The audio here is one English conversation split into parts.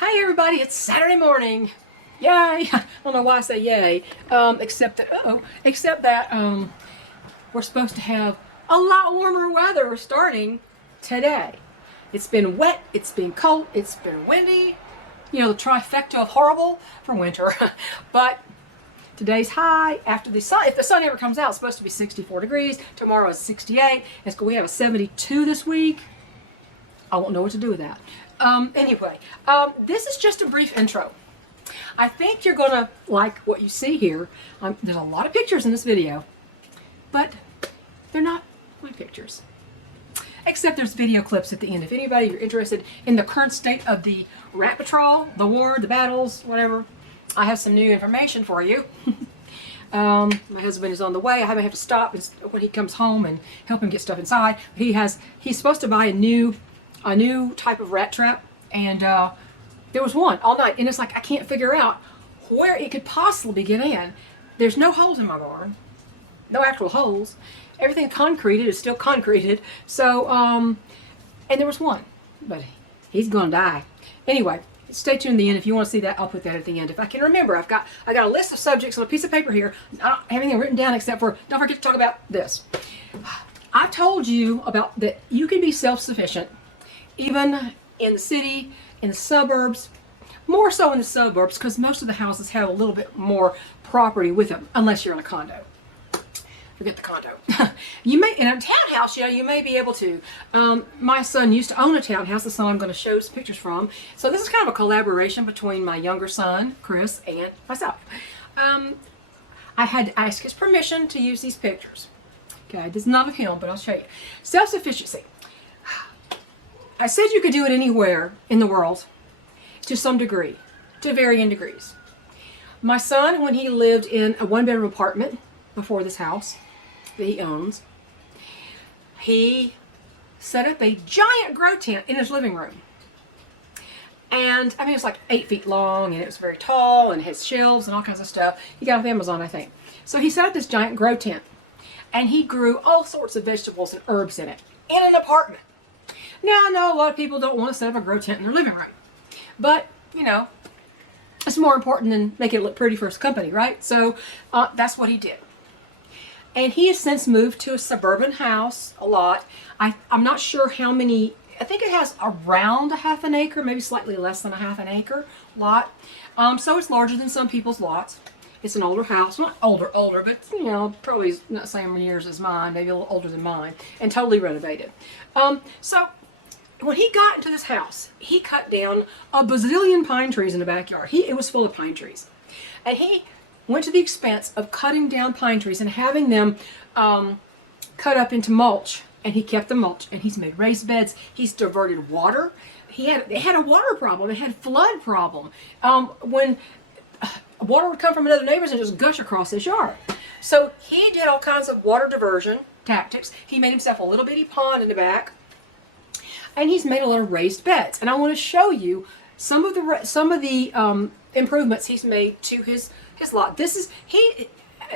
Hi everybody, it's Saturday morning. Yay! I don't know why I say yay, except that we're supposed to have a lot warmer weather starting today. It's been wet, it's been cold, it's been windy. You know, the trifecta of horrible for winter. But today's high after the sun. If the sun ever comes out, it's supposed to be 64 degrees. Tomorrow is 68. We have a 72 this week. I won't know what to do with that. Anyway, this is just a brief intro. I think you're going to like what you see here. There's a lot of pictures in this video, but they're not my pictures. Except there's video clips at the end. If anybody you're interested in the current state of the rat patrol, the war, the battles, whatever, I have some new information for you. My husband is on the way. I have to stop when he comes home and help him get stuff inside. He's supposed to buy a new type of rat trap, and there was one all night, and it's like I can't figure out where it could possibly get in. There's no holes in my barn, no actual holes. Everything concreted is still concreted. So and there was one, but he's gonna die anyway. Stay tuned to the end. If you want to see that, I'll put that at the end. If I can remember, I got a list of subjects on a piece of paper here. I don't have anything written down except for don't forget to talk about this. I've told you about that you can be self-sufficient even in the city, in the suburbs, more so in the suburbs because most of the houses have a little bit more property with them, unless you're in a condo. Forget the condo. You may, in a townhouse, you may be able to. My son used to own a townhouse, the son I'm going to show some pictures from. So this is kind of a collaboration between my younger son, Chris, and myself. I had to ask his permission to use these pictures. Okay, this is not of him, but I'll show you. Self-sufficiency. I said you could do it anywhere in the world to some degree, to varying degrees. My son, when he lived in a one-bedroom apartment before this house that he owns, he set up a giant grow tent in his living room. And I mean, it's like 8 feet long, and it was very tall, and has shelves and all kinds of stuff. He got it off Amazon, I think. So he set up this giant grow tent, and he grew all sorts of vegetables and herbs in it, in an apartment. Now, I know a lot of people don't want to set up a grow tent in their living room, but, you know, it's more important than making it look pretty for his company, right? So that's what he did. And he has since moved to a suburban house a lot. I'm not sure how many, I think it has around a half an acre, maybe slightly less than a half an acre lot. So it's larger than some people's lots. It's an older house, not older, but, you know, probably not the same years as mine, maybe a little older than mine, and totally renovated. So when he got into this house, he cut down a bazillion pine trees in the backyard. It was full of pine trees. And he went to the expense of cutting down pine trees and having them cut up into mulch. And he kept the mulch, and he's made raised beds. He's diverted water. It had a water problem. It had a flood problem. When water would come from another neighbor's and just gush across his yard. So he did all kinds of water diversion tactics. He made himself a little bitty pond in the back. And he's made a lot of raised beds, and I want to show you some of the improvements he's made to his lot.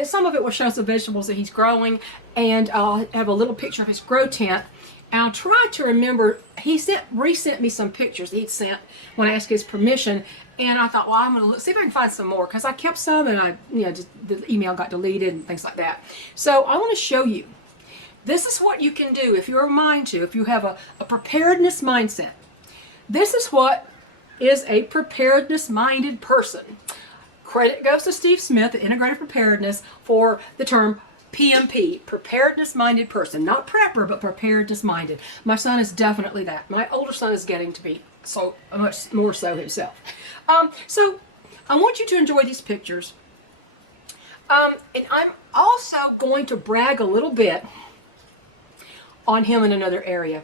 Some of it will show some vegetables that he's growing, and I'll have a little picture of his grow tent. And I'll try to remember. He resent me some pictures that he'd sent when I asked his permission, and I thought, well, I'm going to see if I can find some more because I kept some, and just the email got deleted and things like that. So I want to show you. This is what you can do if you're a mind to, if you have a preparedness mindset. This is what is a preparedness-minded person. Credit goes to Steve Smith at Integrated Preparedness for the term PMP, preparedness-minded person. Not prepper, but preparedness-minded. My son is definitely that. My older son is getting to be so much more so himself. So I want you to enjoy these pictures. And I'm also going to brag a little bit on him in another area.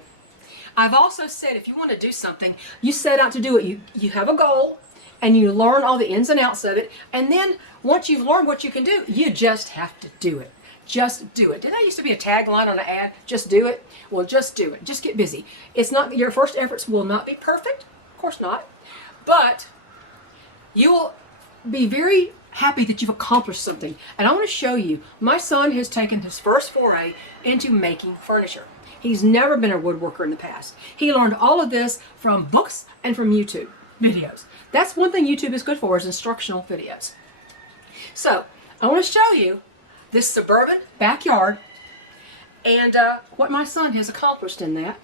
I've also said if you want to do something, you set out to do it. You have a goal, and you learn all the ins and outs of it, and then once you've learned what you can do, you just have to do it. Just do it. Didn't that used to be a tagline on an ad? Just do it? Well, just do it. Just get busy. It's not, your first efforts will not be perfect. Of course not. But you will be very happy that you've accomplished something. And I want to show you, my son has taken his first foray into making furniture. He's never been a woodworker in the past. He learned all of this from books and from YouTube. videos. That's one thing YouTube is good for, is instructional videos. So I want to show you this suburban backyard and what my son has accomplished in that.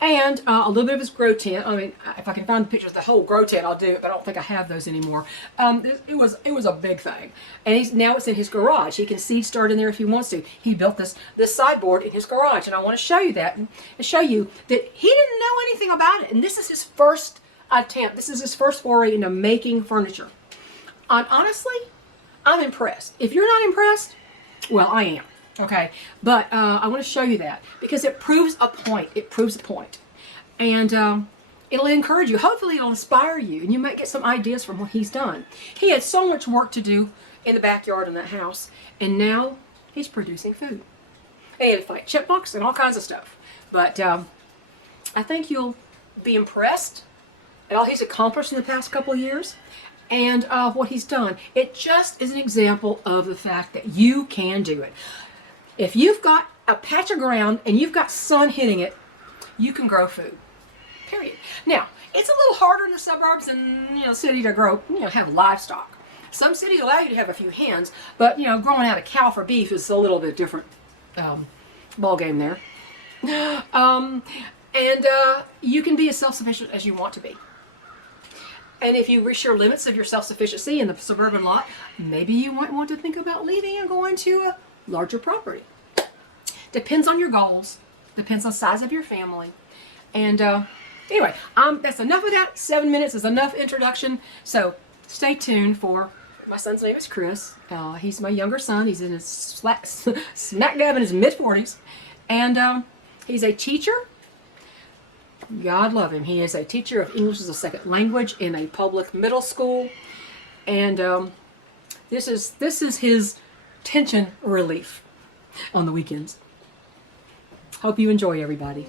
And a little bit of his grow tent. I mean, if I can find the pictures of the whole grow tent, I'll do it, but I don't think I have those anymore. It was a big thing. And now it's in his garage. He can seed start in there if he wants to. He built this sideboard in his garage, and I want to show you that and show you that he didn't know anything about it. And this is his first attempt. This is his first foray into making furniture. And honestly, I'm impressed. If you're not impressed, well, I am. Okay, but I want to show you that because it proves a point. It proves a point. And it'll encourage you. Hopefully it'll inspire you and you might get some ideas from what he's done. He had so much work to do in the backyard in that house, and now he's producing food. And he had to fight chipmunks and all kinds of stuff. But I think you'll be impressed at all he's accomplished in the past couple of years and what he's done. It just is an example of the fact that you can do it. If you've got a patch of ground and you've got sun hitting it, you can grow food. Period. Now, it's a little harder in the suburbs than city to grow, have livestock. Some cities allow you to have a few hens, but growing out a cow for beef is a little bit different ball game there. You can be as self-sufficient as you want to be. And if you reach your limits of your self-sufficiency in the suburban lot, maybe you might want to think about leaving and going to a larger property. Depends on your goals. Depends on the size of your family. And anyway, that's enough of that. 7 minutes is enough introduction. So stay tuned for, my son's name is Chris. He's my younger son. He's in his smack dab in his mid-40s. And he's a teacher. God love him. He is a teacher of English as a second language in a public middle school. And this is his tension relief on the weekends. Hope you enjoy, everybody.